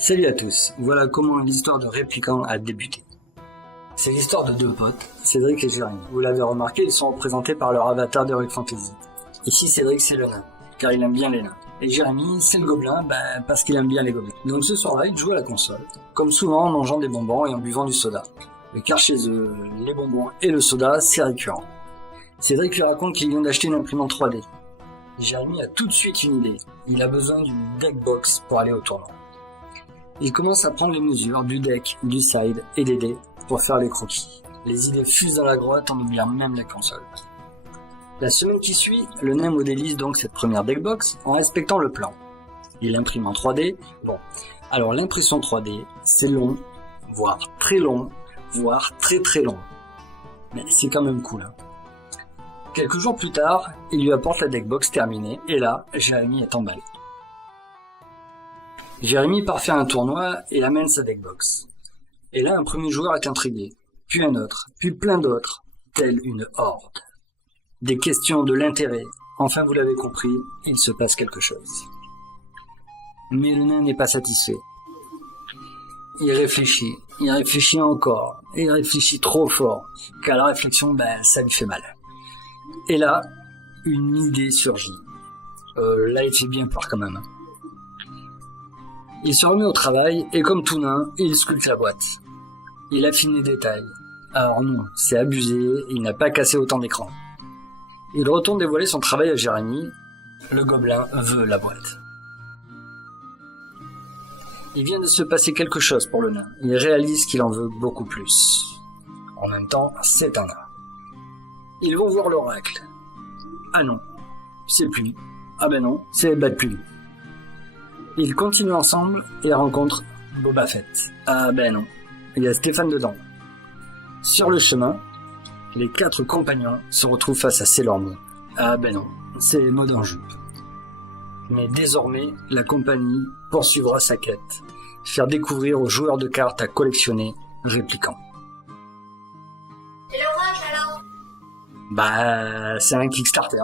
Salut à tous, voilà comment l'histoire de Répliquant a débuté. C'est l'histoire de deux potes, Cédric et Jérémy. Vous l'avez remarqué, ils sont représentés par leur avatar d'Heroic Fantasy. Ici, Cédric, c'est le nain, car il aime bien les nains. Et Jérémy, c'est le gobelin, parce qu'il aime bien les gobelins. Donc ce soir-là, ils jouent à la console, comme souvent en mangeant des bonbons et en buvant du soda. Car chez eux, les bonbons et le soda, c'est récurrent. Cédric lui raconte qu'il vient d'acheter une imprimante 3D. Jérémy a tout de suite une idée. Il a besoin d'une deckbox pour aller au tournoi. Il commence à prendre les mesures du deck, du side et des dés pour faire les croquis. Les idées fusent dans la grotte en oubliant même la console. La semaine qui suit, le nain modélise donc cette première deckbox en respectant le plan. Il imprime en 3D. Bon, alors l'impression 3D, c'est long, voire très long, voire très très long. Mais c'est quand même cool. Quelques jours plus tard, il lui apporte la deckbox terminée et là, Jérémy est emballé. Jérémy part faire un tournoi et amène sa deckbox. Et là, un premier joueur est intrigué, puis un autre, puis plein d'autres, telle une horde. Des questions, de l'intérêt. Enfin, vous l'avez compris, il se passe quelque chose. Mais le nain n'est pas satisfait. Il réfléchit encore, et il réfléchit trop fort, car la réflexion, ça lui fait mal. Et là, une idée surgit. Là, il fait bien peur quand même. Il se remet au travail, et comme tout nain, il sculpte la boîte. Il affine les détails. Alors non, c'est abusé, il n'a pas cassé autant d'écran. Il retourne dévoiler son travail à Jérémy. Le gobelin veut la boîte. Il vient de se passer quelque chose pour le nain. Il réalise qu'il en veut beaucoup plus. En même temps, c'est un nain. Ils vont voir l'oracle. Ah non, c'est pluie. Ah ben non, c'est bas de pluie. Ils continuent ensemble et rencontrent Boba Fett. Ah ben non, il y a Stéphane dedans. Sur le chemin, les 4 compagnons se retrouvent face à Sailor Moon. Ah ben non, c'est Maud en jupe. Mais désormais, la compagnie poursuivra sa quête. Faire découvrir aux joueurs de cartes à collectionner Répliquant. C'est l'oracle alors? C'est un Kickstarter.